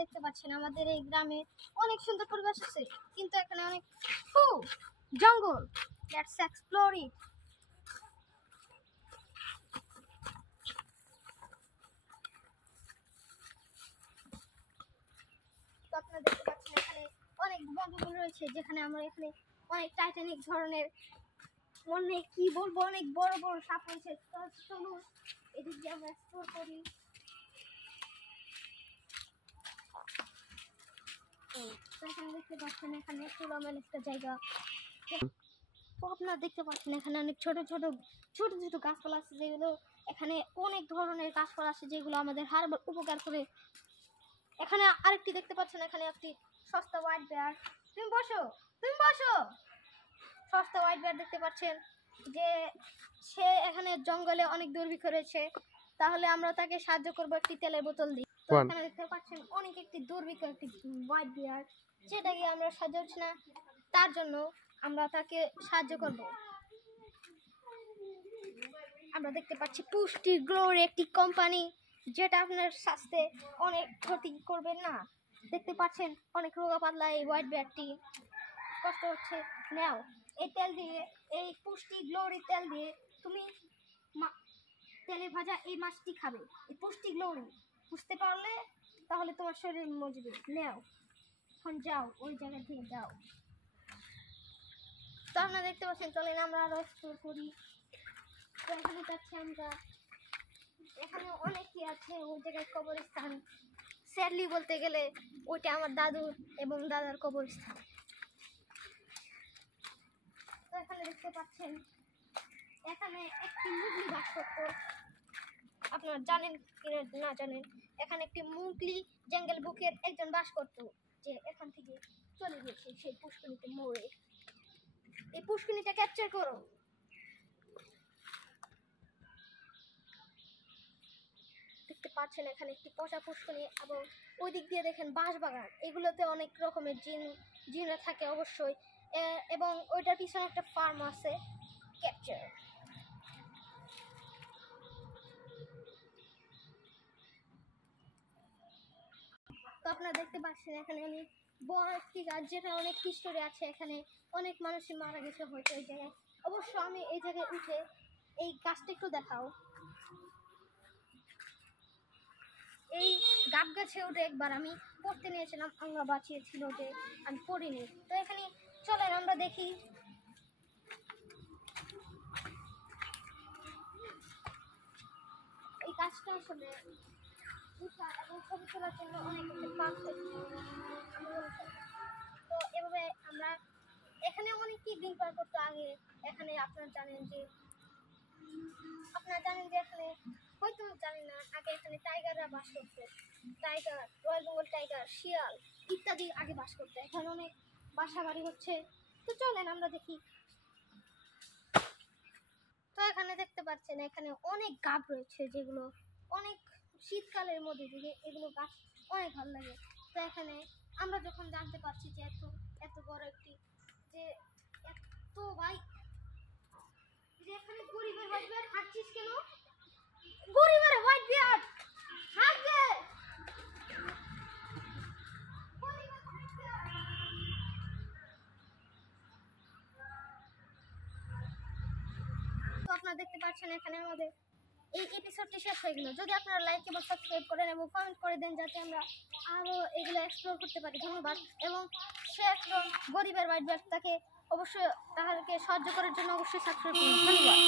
দেখতে পাচ্ছেন আমাদের এই গ্রামে অনেক সুন্দর পরিবেশ আছে, কিন্তু এখানে অনেক জঙ্গল। লেটস এক্সপ্লোর ইট। তো আপনারা দেখতে পাচ্ছেন এখানে অনেক জঙ্গল রয়েছে, যেখানে আমরা এখানে অনেক টাইটানিক ধরনের অনেক কি বলবো অনেক বড় বড় সাপ রয়েছে। চলুন এদিক দিয়ে আমরা এক্সপ্লোর করি। এখানে দেখতে পাচ্ছেন এখানে খোলামেলা একটা জায়গা। তো আপনারা দেখতে পাচ্ছেন এখানে অনেক ছোট ছোট গাছপালা আছে, যেগুলো এখানে অনেক ধরনের গাছপালা আছে যেগুলো আমাদের হার্বাল উপকার করে। এখানে আরেকটি দেখতে পাচ্ছেন, এখানে একটি সস্তা হোয়াইট বেয়ার। তুমি বসো। সস্তা হোয়াইট বেয়ার দেখতে পাচ্ছেন যে সে এখানে জঙ্গলে অনেক দুর্ভিক্ষ রয়েছে, তাহলে আমরা তাকে সাহায্য করবো একটি তেলের বোতল দিয়ে। তো এখানে দেখতে পাচ্ছেন অনেক একটি দুর্ভিক্ষ একটি হোয়াইট বেয়ার, যেটাকে আমরা সাহায্য হচ্ছে না, তার জন্য আমরা তাকে সাহায্য করব। আমরা দেখতে পাচ্ছি পুষ্টি গ্লোর একটি কোম্পানি, যেটা আপনার স্বাস্থ্যে অনেক ক্ষতি করবে না। দেখতে পাচ্ছেন অনেক রোগা পাতলা এই হোয়াইট বেয়ারটি কষ্ট হচ্ছে। নাও এই তেল দিয়ে, এই পুষ্টি গ্লোরি তেল দিয়ে তুমি তেলে ভাজা এই মাছটি খাবে। এই পুষ্টি গ্লোরি বুঝতে পারলে তাহলে তোমার শরীর মজবে। নাও এখন যাও, ওই জায়গা থেকে যাও। তো আপনারা দেখতে পাচ্ছেন, চলেন আমরা আরো এক্সপ্লোর করি। তো এখানে যাচ্ছি আমরা, এখানে অনেকই আছে ওই জায়গায় কবরস্থান। স্যাডলি বলতে গেলে ওইটা আমার দাদুর এবং দাদার কবরস্থান। তো এখানে দেখতে পাচ্ছেন এখানে একটি মুগলি বাস করত। আপনারা জানেন কি না জানেন, এখানে একটি মুগলি জঙ্গল বুকের একজন বাস করত, যে এখান থেকে চলে গেছে সেই পুষ্করিণীতে মরে। এই পুষ্করিণীটা ক্যাপচার করো। দেখতে পাচ্ছেন এখানে একটি পচা পুষ্করিণী, এবং ওই দিক দিয়ে দেখেন বাঁশবাগান। এগুলোতে অনেক রকমের জিনরা থাকে অবশ্যই, এবং ওইটার পিছনে একটা ফার্ম আছে। ক্যাপচার। তো আপনারা দেখতে পাচ্ছেন এখানে অনেক বড় একটি গাছ, যেটা অনেক হিস্টোরি আছে। এখানে অনেক মানুষই মারা গেছে হয়তো এই জায়গায়। অবশ্য আমি এই জায়গায় উঠে এই গাছটা একটু দেখাও। এই গাব গাছে উঠে একবার আমি পড়তে নিয়েছিলাম, আল্লাহ বাঁচিয়েছিল যে আমি পড়িনি। তো এখানে চলেন আমরা দেখি। এই গাছটা আসলে উঠা এবং ছবি তোলার জন্য অনেক পারফেক্ট। তো এভাবে আমরা এখানে অনেকই দিন পার করতো আগে। এখানে আপনারা জানেন যে এখানে হয়তো জানি না, আগে এখানে টাইগাররা বাস করতো। টাইগার, রয়্যাল বেঙ্গল টাইগার, শিয়াল ইত্যাদি আগে বাস করতো। এখন অনেক বাসা বাড়ি হচ্ছে। তো চলেন আমরা দেখি। তো এখানে দেখতে পাচ্ছেন এখানে অনেক গাব রয়েছে, যেগুলো অনেক শীতকালের মধ্যে দিকে এগুলো গাছ অনেক ভালো লাগে। তো এখানে আমরা যখন জানতে পারছি যে এত বড় একটি যে এত ভাই, যে এখানে গরিবের হোয়াইট বিয়ার হাঁটছিস কেন? গরিবের হোয়াইট বিয়ার হাঁটবে। তো আপনারা দেখতে পাচ্ছেন এখানে আমাদের এই এপিসোডটি শেষ হয়ে গেল। যদি আপনারা লাইক এবং সাবস্ক্রাইব করেন এবং কমেন্ট করে দেন, যাতে আমরা আরও এগুলো এক্সপ্লোর করতে পারি। ধন্যবাদ। এবং সে একজন গরিবের হোয়াইট বিয়ার, তাকে অবশ্যই তাদেরকে সাহায্য করার জন্য অবশ্যই সাবস্ক্রাইব করুন। ধন্যবাদ।